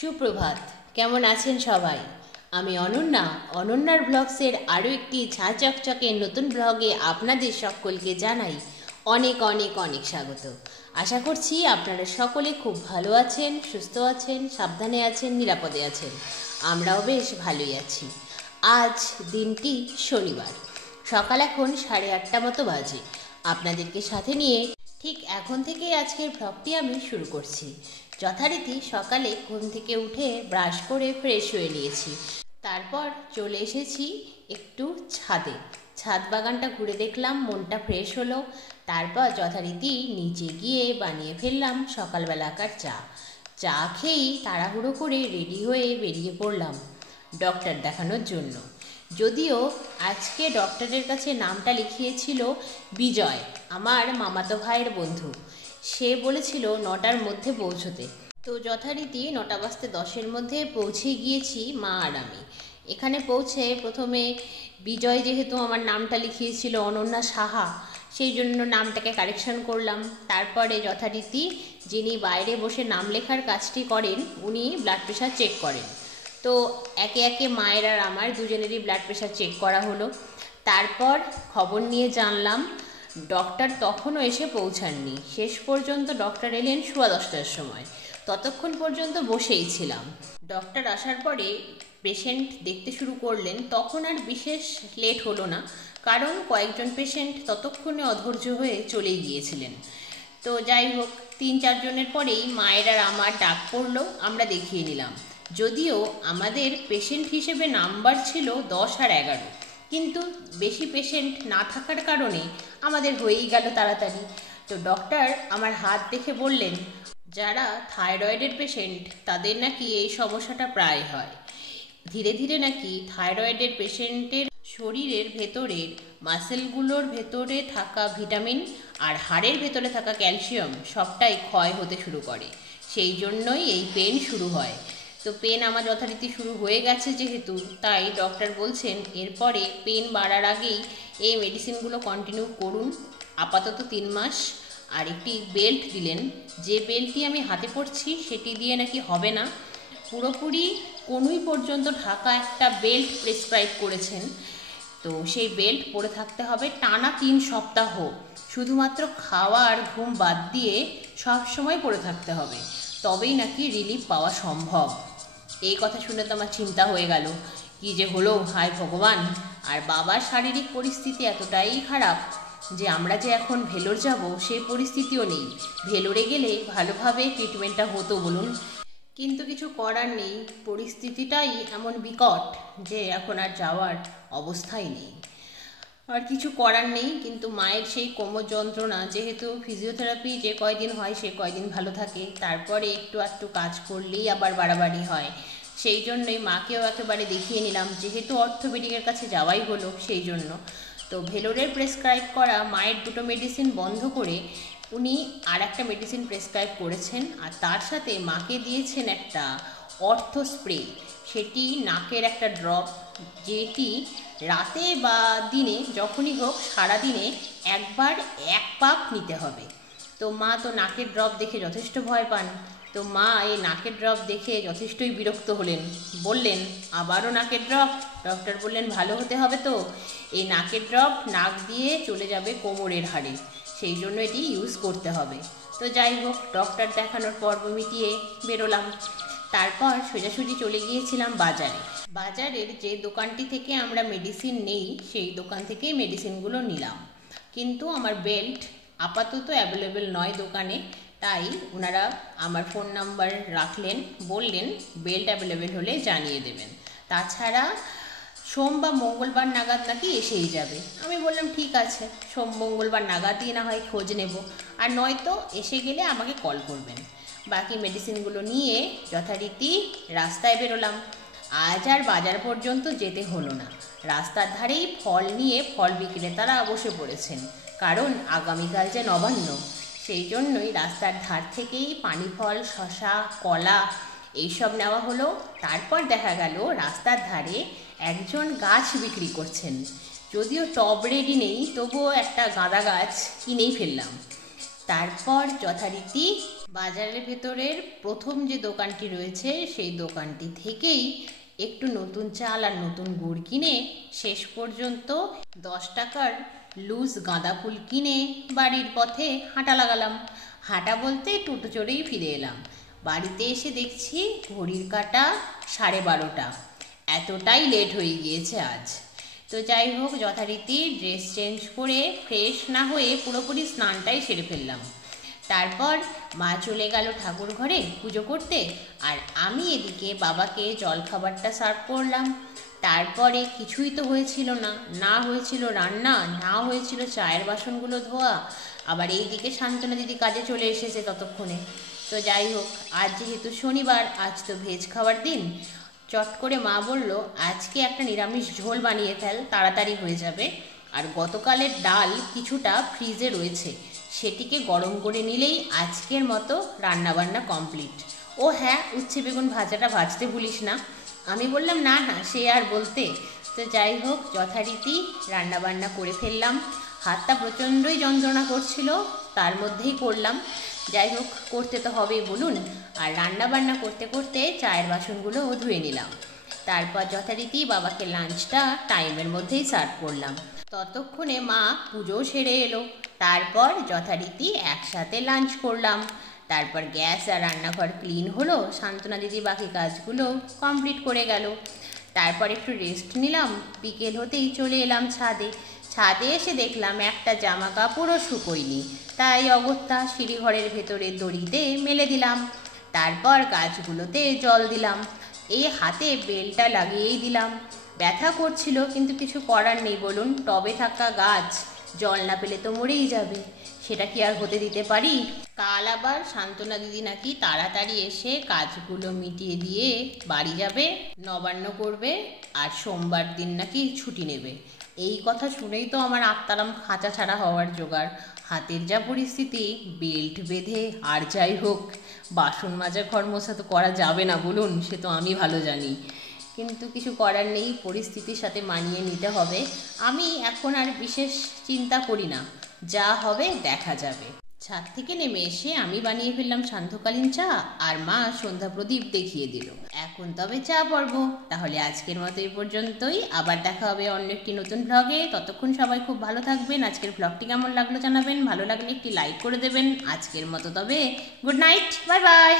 সুপ্রভাত। কেমন আছেন সবাই? আমি অনন্যা, অনন্যার ব্লগসের আরও একটি ঝাঁ চকচকে নতুন ব্লগে আপনাদের সকলকে জানাই অনেক অনেক অনেক স্বাগত। আশা করছি আপনারা সকলে খুব ভালো আছেন, সুস্থ আছেন, সাবধানে আছেন, নিরাপদে আছেন। আমরাও বেশ ভালোই আছি। আজ দিনটি শনিবার, সকাল এখন 8:30 মতো বাজে। আপনাদেরকে সাথে নিয়ে ঠিক এখন থেকেই আজকের ব্লগটি আমি শুরু করছি। যথারীতি সকালে ঘুম থেকে উঠে ব্রাশ করে ফ্রেশ হয়ে নিয়েছি। তারপর চলে এসেছি একটু ছাদে। ছাদ বাগানটা ঘুরে দেখলাম, মনটা ফ্রেশ হলো। তারপর যথারীতি নিচে গিয়ে বানিয়ে ফেললাম সকালবেলাকার চা। চা খেয়েই তাড়াহুড়ো করে রেডি হয়ে বেরিয়ে পড়লাম ডক্টর দেখানোর জন্য। যদিও আজকে ডক্টরের কাছে নামটা লিখিয়েছিল বিজয়, আমার মামাতো ভাইয়ের বন্ধু। সে বলেছিল 9টার মধ্যে পৌঁছতে। তো যথারীতি 9:10 মধ্যে পৌঁছে গিয়েছি মা আর আমি। এখানে পৌঁছে প্রথমে বিজয় যেহেতু আমার নামটা লিখিয়েছিল অনন্যা সাহা, সেই জন্য নামটাকে কারেকশন করলাম। তারপরে যথারীতি যিনি বাইরে বসে নাম লেখার কাজটি করেন উনি ব্লাড প্রেশার চেক করেন। তো একে একে মায়ের আর আমার দুজনেরই ব্লাড প্রেশার চেক করা হলো। তারপর খবর নিয়ে জানলাম ডক্টর তখনও এসে পৌঁছাননি। শেষ পর্যন্ত ডক্টর এলেন 10:15টার সময়। ততক্ষণ পর্যন্ত বসেই ছিলাম। ডক্টর আসার পরে পেশেন্ট দেখতে শুরু করলেন। তখন আর বিশেষ লেট হলো না, কারণ কয়েকজন পেশেন্ট ততক্ষণে অধৈর্য হয়ে চলেই গিয়েছিলেন। তো যাই হোক, 3-4 জনের পরেই মায়ের আর আমার ডাক পড়লো, আমরা দেখিয়ে নিলাম। যদিও আমাদের পেশেন্ট হিসেবে নাম্বার ছিল 10 আর 11, কিন্তু বেশি পেশেন্ট না থাকার কারণে আমাদের হয়েই গেল তাড়াতাড়ি। তো ডক্টর আমার হাত দেখে বললেন, যারা থাইরয়েডের পেশেন্ট তাদের নাকি এই সমস্যাটা প্রায় হয়। ধীরে ধীরে নাকি থাইরয়েডের পেশেন্টের শরীরের ভেতরের মাসেলগুলোর ভেতরে থাকা ভিটামিন আর হাড়ের ভেতরে থাকা ক্যালসিয়াম সবটাই ক্ষয় হতে শুরু করে। সেই জন্যই এই পেন শুরু হয়। তো পেন আমার যথারীতি শুরু হয়ে গেছে যেহেতু, তাই ডক্টর বলছেন এরপরে পেন বাড়ার আগেই এই মেডিসিনগুলো কন্টিনিউ করুন, আপাতত 3 মাস। আর একটি বেল্ট দিলেন, যে বেল্টটি আমি হাতে পরছি সেটি দিয়ে নাকি হবে না, পুরোপুরি কনুই পর্যন্ত ঢাকা একটা বেল্ট প্রেসক্রাইব করেছেন। তো সেই বেল্ট পরে থাকতে হবে টানা 3 সপ্তাহ, শুধুমাত্র খাওয়া আর ঘুম বাদ দিয়ে সব সময় পরে থাকতে হবে, তবেই নাকি রিলিফ পাওয়া সম্ভব। এই কথা শুনে তো আমার চিন্তা হয়ে গেল, কি যে হলো, হায় ভগবান। আর বাবার শারীরিক পরিস্থিতি এতটাই খারাপ যে আমরা যে এখন ভেলোর যাব সেই পরিস্থিতিও নেই। ভেলোরে গেলে ভালোভাবে ট্রিটমেন্টটা হতো বলুন, কিন্তু কিছু করার নেই। পরিস্থিতিটাই এমন বিকট যে এখন আর যাওয়ার অবস্থাই নেই। আর কিছু করার নেই, কিন্তু মায়ের সেই কোমর যন্ত্রণা, যেহেতু ফিজিওথেরাপি যে কয়দিন হয় সে কয়দিন ভালো থাকে, তারপরে একটু একটু কাজ করলেই আবার বাড়াবাড়ি হয়। সেই জন্যই মাকেও একেবারে দেখিয়ে নিলাম, যেহেতু অর্থোপেডিকের কাছে যাওয়াই হলো সেই জন্য। তো ভেলোরের প্রেসক্রাইব করা মায়ের 2টো মেডিসিন বন্ধ করে উনি আর একটা মেডিসিন প্রেসক্রাইব করেছেন, আর তার সাথে মাকে দিয়েছেন একটা অর্থো স্প্রে। সেটি নাকের একটা ড্রপ, যেটি রাতে বা দিনে যখনই হোক সারাদিনে একবার 1 পাক নিতে হবে। তো মা তো নাকের ড্রপ দেখে যথেষ্ট ভয় পান। তো মা এই নাকের ড্রপ দেখে যথেষ্টই বিরক্ত হলেন, বললেন আবারও নাকের ড্রপ? ডক্টর বললেন ভালো হতে হবে তো, এই নাকের ড্রপ নাক দিয়ে চলে যাবে কোমরের হাড়ে, সেই জন্য এটি ইউজ করতে হবে। তো যাই হোক, ডক্টর দেখানোর পর্ব মিটিয়ে বেরোলাম। তারপর সোজাসুজি চলে গিয়েছিলাম বাজারে। বাজারের যে দোকানটি থেকে আমরা মেডিসিন নেই সেই দোকান থেকেই মেডিসিনগুলো নিলাম। কিন্তু আমার বেল্ট আপাতত অ্যাভেলেবেল নয় দোকানে, তাই ওনারা আমার ফোন নাম্বার রাখলেন, বললেন বেল্ট অ্যাভেলেবেল হলে জানিয়ে দেবেন। তাছাড়া সোম বা মঙ্গলবার নাগাদ নাকি এসেই যাবে। আমি বললাম ঠিক আছে, সোম মঙ্গলবার নাগাদই না হয় খোঁজ নেব, আর নয়তো এসে গেলে আমাকে কল করবেন। বাকি মেডিসিনগুলো নিয়ে যথারীতি রাস্তায় বেরোলাম। আজ আর বাজার পর্যন্ত যেতে হলো না। রাস্তার ধারেই ফল নিয়ে ফল বিক্রেতারা বসে পড়েছেন, কারণ আগামীকাল যে নবান্ন, সেই জন্যই রাস্তার ধার থেকেই পানি ফল, শশা, কলা এইসব নেওয়া হলো। তারপর দেখা গেল রাস্তার ধারে একজন গাছ বিক্রি করছেন। যদিও টব রেডি নেই, তবুও একটা গাঁদা গাছ কিনেই ফেললাম। তারপর যথারীতি বাজারের ভেতরের প্রথম যে দোকানটি রয়েছে সেই দোকানটি থেকেই একটু নতুন চাল আর নতুন গুড় কিনে শেষ পর্যন্ত 10 টাকার লুজ গাঁদা ফুল কিনে বাড়ির পথে হাঁটা লাগালাম। হাঁটা বলতে টোটো চড়েই ফিরে এলাম। বাড়িতে এসে দেখছি ঘড়ির কাঁটা 12:30। এতটাই লেট হয়ে গিয়েছে আজ। তো যাই হোক, যথারীতি ড্রেস চেঞ্জ করে ফ্রেশ না হয়ে পুরোপুরি স্নানটাই সেরে ফেললাম। তারপর মা চলে গেল ঠাকুর ঘরে পুজো করতে, আর আমি এদিকে বাবাকে জলখাবারটা সার্ভ করলাম। তারপরে কিছুই তো হয়েছিল না, না হয়েছিল রান্না, না হয়েছিল চায়ের বাসনগুলো ধোয়া, আবার এইদিকে শান্তনা দিদি কাজে চলে এসেছে ততক্ষণে। তো যাই হোক, আজ যেহেতু শনিবার, আজ তো ভেজ খাওয়ার দিন। চট করে মা বলল, আজকে একটা নিরামিষ ঝোল বানিয়ে ফেল, তাড়াতাড়ি হয়ে যাবে। আর গতকালের ডাল কিছুটা ফ্রিজে রয়েছে, সেটিকে গরম করে নিলেই আজকের মতো রান্নাবান্না কমপ্লিট। ও হ্যাঁ, উচ্ছে বেগুন ভাজাটা ভাজতে ভুলিস না। আমি বললাম, না না, সে আর বলতে। তো যাই হোক, যথারীতি রান্নাবান্না করে ফেললাম। হাতটা প্রচণ্ডই যন্ত্রণা করছিল, তার মধ্যেই করলাম। যাই হোক, করতে তো হবেই বলুন। আর রান্নাবান্না করতে করতে চায়ের বাসনগুলোও ধুয়ে নিলাম। তারপর যথারীতি বাবাকে লাঞ্চটা টাইমের মধ্যেই সার্ভ করলাম। ততক্ষণে মা পুজো সেরে এলো। তারপর যথারীতি একসাথে লাঞ্চ করলাম। তারপর গ্যাস আর রান্নাঘর ক্লিন হলো, শান্তনা দিদি বাকি কাজগুলো কমপ্লিট করে গেল। তারপর একটু রেস্ট নিলাম। বিকেল হতেই চলে এলাম ছাদে। ছাদে এসে দেখলাম একটা জামা কাপড়ও শুকোয়নি, তাই অগত্যা সিঁড়িঘরের ভেতরে দড়িতে মেলে দিলাম। তারপর গাছগুলোতে জল দিলাম। এই হাতে বেলটা লাগিয়েই দিলাম। ব্যথা করছিল, কিন্তু কিছু করার নেই বলুন। টবে থাকা গাছ জল না পেলে তো মরেই যাবে, সেটা কি আর হতে দিতে পারি? কাল আবার শান্তনা দিদি নাকি তাড়াতাড়ি এসে কাজগুলো মিটিয়ে দিয়ে বাড়ি যাবে, নবান্ন করবে, আর সোমবার দিন নাকি ছুটি নেবে। এই কথা শুনেই তো আমার আত্মারাম খাঁচা ছাড়া হওয়ার জোগাড়। হাতের যা পরিস্থিতি, বেল্ট বেঁধে আর যাই হোক, বাসন মাজা ঘর মোছা তো করা যাবে না বলুন, সে তো আমি ভালো জানি। কিন্তু কিছু করার নেই, পরিস্থিতির সাথে মানিয়ে নিতে হবে। আমি এখন আর বিশেষ চিন্তা করি না, যা হবে দেখা যাবে। ছাদ থেকে নেমে এসে আমি বানিয়ে ফেললাম সান্ধ্যকালীন চা, আর মা সন্ধ্যা প্রদীপ দেখিয়ে দিল। এখন তবে চা পর্ব। তাহলে আজকের মতো এই পর্যন্তই। আবার দেখা হবে অন্য একটি নতুন ব্লগে। ততক্ষণ সবাই খুব ভালো থাকবেন। আজকের ব্লগটি কেমন লাগলো জানাবেন, ভালো লাগলে একটি লাইক করে দেবেন। আজকের মতো তবে গুড নাইট, বাই বাই।